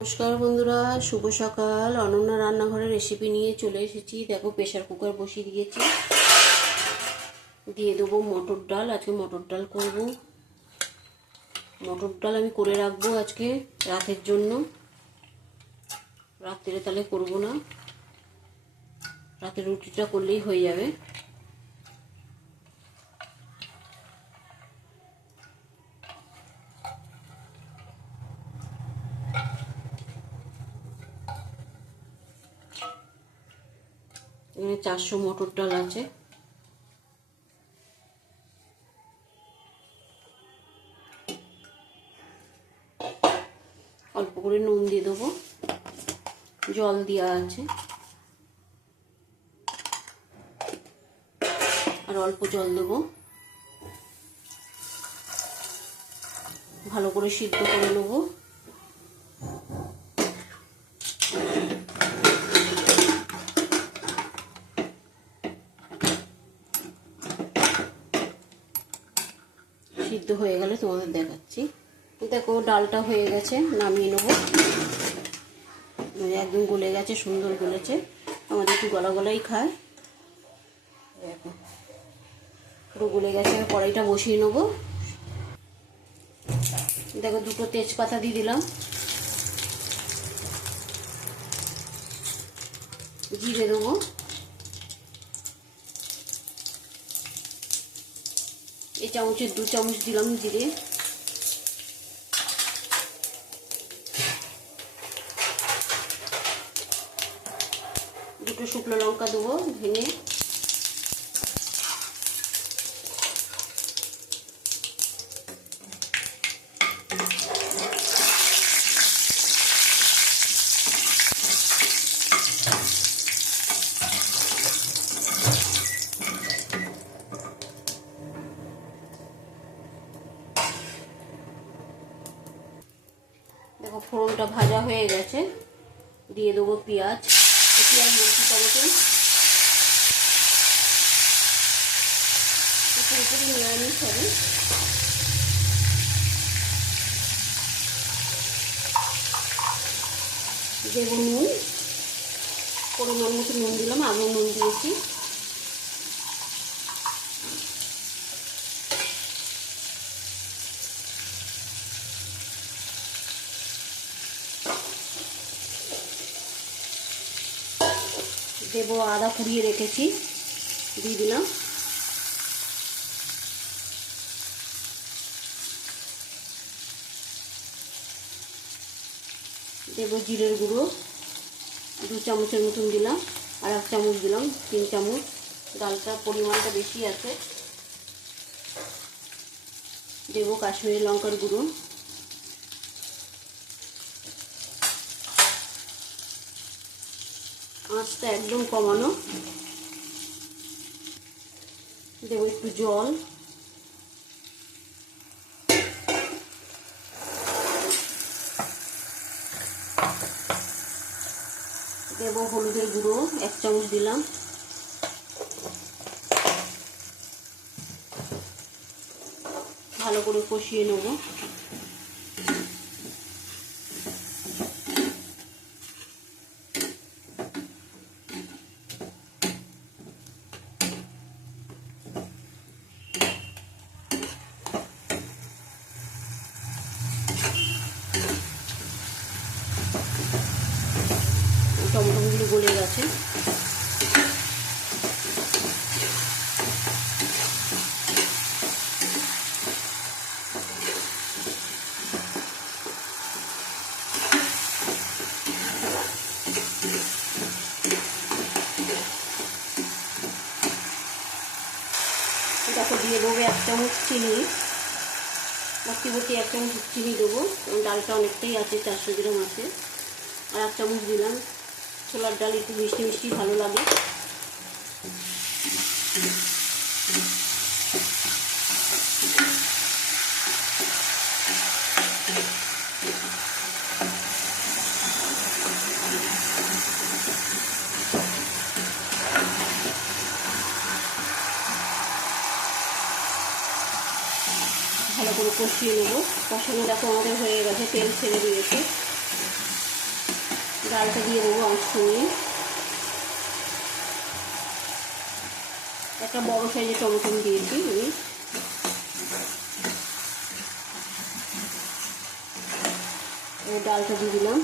নমস্কার বন্ধুরা, শুভ সকাল। অনন্যা রান্নাঘরের রেসিপি নিয়ে চলে এসেছি। দেখো, প্রেসার কুকার বসিয়ে দিয়েছি। দিয়ে দেবো মটর ডাল। আজকে মটর ডাল করব। মটর ডাল আমি করে রাখবো আজকে রাতের জন্য। রাত্রে তাহলে করব না, রাতে রুটিটা করলেই হয়ে যাবে। এখানে 400 মটর ডাল আছে। অল্প করে নুন দিয়ে দেবো, জল দেওয়া আছে, আর অল্প জল দেবো। ভালো করে সিদ্ধ করে নেবো। সিদ্ধ হয়ে গেলে তোমাদের দেখাচ্ছি। দেখো, ডালটা হয়ে গেছে, নামিয়ে নেবো। একদম গলে গেছে, সুন্দর গলেছে। আমাদের একটু গলা গলাই খায়। দেখো, পুরো গলে গেছে। কড়াইটা বসিয়ে নেবো। দেখো, দুটো তেজপাতা দিয়ে দিলাম, জিরে দেবো, এই চামচের 2 চামচ দিলাম জিরে। দুটো শুকনো লঙ্কা দেবো ভেঙে। দেখো, ফোড়নটা ভাজা হয়ে গেছে। দিয়ে দেবো পেঁয়াজ। পেঁয়াজ বলছি, টমেটো পুরোপুরি নিরামিষ হবে। দেবো নুন, পরিমাণ মতো নুন দিলাম, আগেও নুন দিয়েছি। দেবো আদা কুড়িয়ে রেখেছি, দিয়ে দিলাম। দেবো জিরের গুঁড়ো 2 চামচের মতন দিলাম, আর 1 চামচ দিলাম, 3 চামচ। ডালটা পরিমাণটা বেশি আছে। দেবো কাশ্মীরি লঙ্কার গুঁড়ো, আঁচটা একদম কমানো। দেবো একটু জল, দেবো হলুদের গুঁড়ো 1 চামচ দিলাম। ভালো করে কষিয়ে নেব। টমেটোগুলো গলে গেছে। দেখো, দিয়ে দেবো 1 চামচ চিনি, বাকি 1 চামচ চিনি দেবো। ডালটা অনেকটাই আছে, 400 গ্রাম আছে। আর 1 চামচ দিলাম। ছোলার ডাল একটু মিষ্টি মিষ্টি ভালো লাগে। ভালো করে কষিয়ে নেব। কষানো দেখো আমাদের হয়ে গেছে, তেল ছেড়ে দিয়েছে। ডালটা দিয়ে দেবো আমার সঙ্গে। একটা বড় সাইজের টমেটো দিয়েছি আমি। ডালটা দিয়ে দিলাম।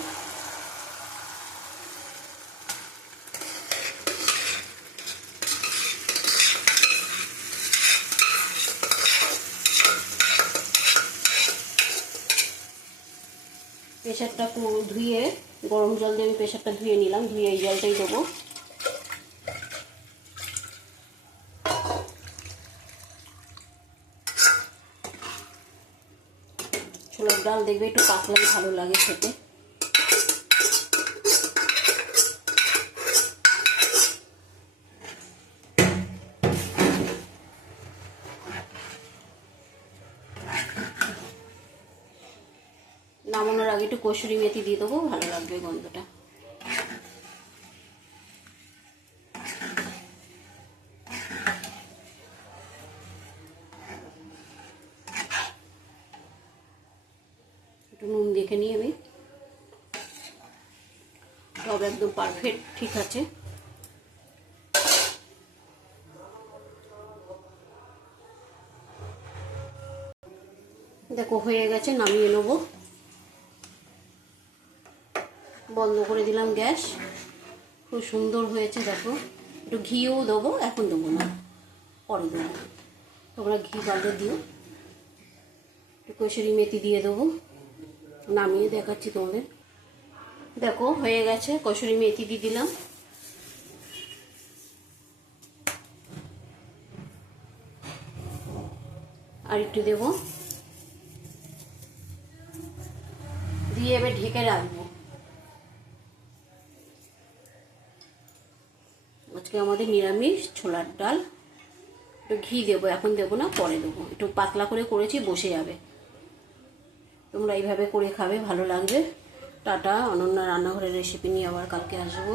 প্রেশারটা ধুয়ে গরম জল দিয়ে আমি প্রেশারটা ধুয়ে নিলাম, ধুয়ে এই জলটাই দেবো। ছোলার ডাল দেখবে একটু পাতলাই ভালো লাগে খেতে। নামানোর আগে একটু কসুরি মেথি দিয়ে দেবো, ভালো লাগবে গন্ধটা। একটু নুন দেখে নিই আমি, সব একদম পারফেক্ট ঠিক আছে। দেখো হয়ে গেছে, নামিয়ে নেবো। বন্ধ করে দিলাম গ্যাস। খুব সুন্দর হয়েছে দেখো। একটু ঘিও দেবো, এখন দেবো না, পরে দেবো। তোমরা ঘি পারলে দিও। একটু কসুরি মেথি দিয়ে দেবো, নামিয়ে দেখাচ্ছি তোমাদের। দেখো হয়ে গেছে, কসুরি মেথি দিয়ে দিলাম। আর একটু দেবো, দিয়ে এবার ঢেকে রাখবো। আজকে আমাদের নিরামিষ ছোলার ডাল। একটু ঘি দেবো, এখন দেবো না, পরে দেবো। একটু পাতলা করে করেছি, বসে যাবে। তোমরা এইভাবে করে খাবে, ভালো লাগবে। টাটা। অনন্যা রান্নাঘরের রেসিপি নিয়ে আবার কালকে আসবো।